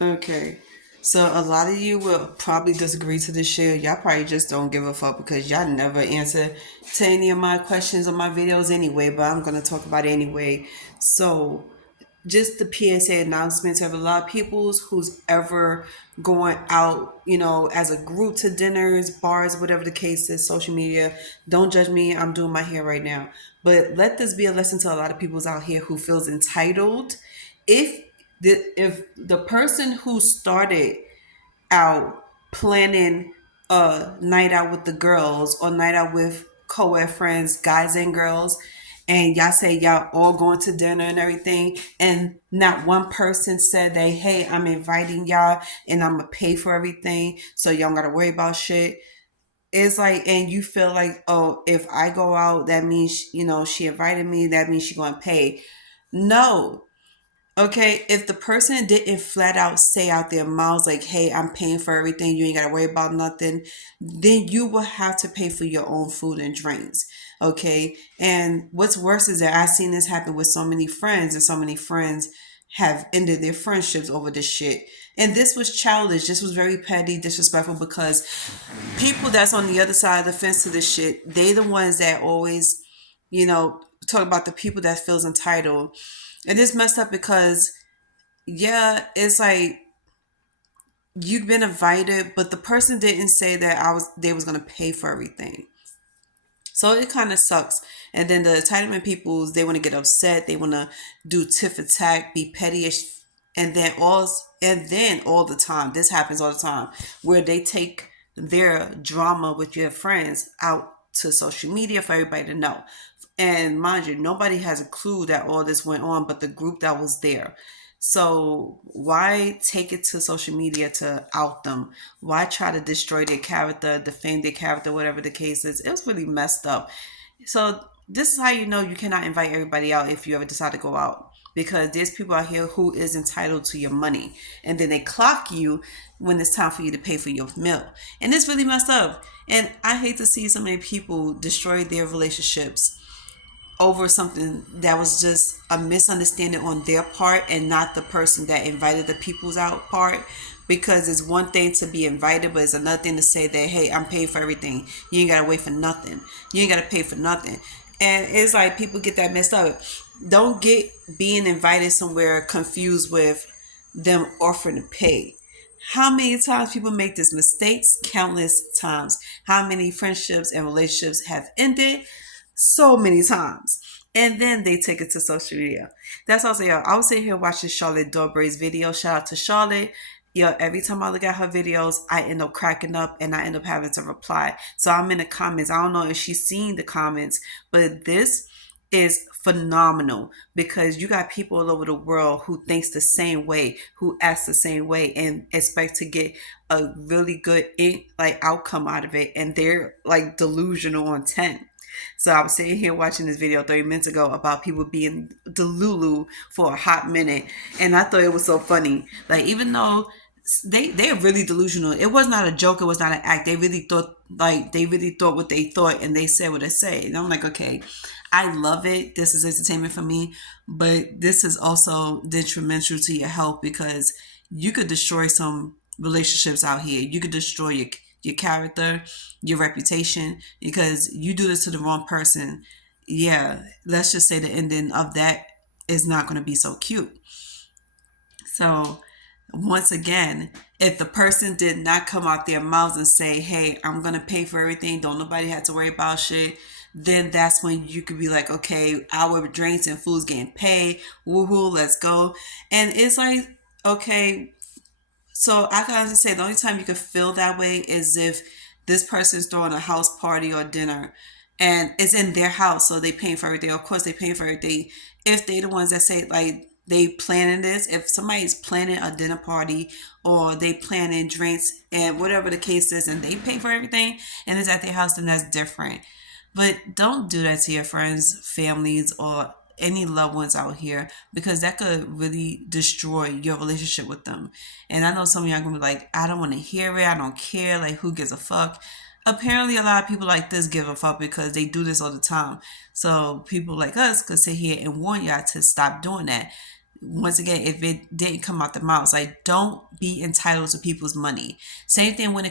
Okay. So a lot of you will probably disagree to this shit. Y'all probably just don't give a fuck because y'all never answer to any of my questions on my videos anyway, but I'm gonna talk about it anyway. So just the PSA announcement to have a lot of people who's ever going out, as a group to dinners, bars, whatever the case is, social media. Don't judge me. I'm doing my hair right now. But let this be a lesson to a lot of people's out here who feels entitled. If if the person who started out planning a night out with the girls or night out with co-ed friends, guys and girls, and y'all say y'all all going to dinner and everything, and not one person said they, hey, I'm inviting y'all and I'm gonna pay for everything, so y'all don't gotta worry about shit. It's like, and you feel like, oh, if I go out, that means she invited me. That means she gonna pay. No, okay, if the person didn't flat out say out their mouths like, "Hey, I'm paying for everything. You ain't got to worry about nothing," then you will have to pay for your own food and drinks. Okay, and what's worse is that I've seen this happen with so many friends, and so many friends have ended their friendships over this shit. And this was childish. This was very petty, disrespectful because people that's on the other side of the fence to this shit, they the ones that always, talk about the people that feels entitled. And it's messed up because yeah, it's like you've been invited, but the person didn't say that they was gonna pay for everything. So it kind of sucks. And then the entitlement peoples, they want to get upset. They want to do tiff attack, be pettyish, and then all the time. This happens all the time, where they take their drama with your friends out to social media for everybody to know. And mind you, nobody has a clue that all this went on, but the group that was there. So why take it to social media to out them? Why try to destroy their character, defame their character, whatever the case is? It was really messed up. So this is how you know you cannot invite everybody out if you ever decide to go out. Because there's people out here who is entitled to your money. And then they clock you when it's time for you to pay for your meal. And it's really messed up. And I hate to see so many people destroy their relationships over something that was just a misunderstanding on their part and not the person that invited the peoples out part. Because it's one thing to be invited, but it's another thing to say that, hey, I'm paying for everything. You ain't gotta wait for nothing. You ain't gotta pay for nothing. And it's like people get that messed up. Don't get being invited somewhere confused with them offering to pay. How many times people make this mistakes? Countless times. How many friendships and relationships have ended? So many times. And then they take it to social media. That's also, yo, I was sitting here watching Charlotte Dorbray's video. Shout out to Charlotte. Yo, every time I look at her videos, I end up cracking up and I end up having to reply. So I'm in the comments. I don't know if she's seen the comments, but this is phenomenal because you got people all over the world who thinks the same way, who acts the same way, and expect to get a really good like outcome out of it, and they're like delusional on 10. So I was sitting here watching this video 30 minutes ago about people being delulu for a hot minute, and I thought it was so funny. Like, even though they're really delusional, it was not a joke, it was not an act. They really thought what they thought, and they said what they said. And I'm like, okay, I love it. This is entertainment for me, but this is also detrimental to your health because you could destroy some relationships out here. You could destroy your character, your reputation, because you do this to the wrong person. Yeah, let's just say the ending of that is not going to be so cute. So, once again, if the person did not come out their mouths and say, hey, I'm going to pay for everything, don't nobody have to worry about shit, then that's when you could be like, okay, our drinks and food's getting paid. Woohoo, let's go. And it's like, okay, so I can honestly say the only time you could feel that way is if this person's throwing a house party or dinner and it's in their house, so they paying for everything. Of course they paying for everything. If they the ones that say like they planning this, if somebody's planning a dinner party or they planning drinks and whatever the case is and they pay for everything and it's at their house, then that's different. But don't do that to your friends, families, or any loved ones out here because that could really destroy your relationship with them. And I know some of y'all gonna be like, I don't want to hear it. I don't care. Like, who gives a fuck? Apparently, a lot of people like this give a fuck because they do this all the time. So people like us could sit here and warn y'all to stop doing that. Once again, if it didn't come out the mouth, like, don't be entitled to people's money. Same thing when it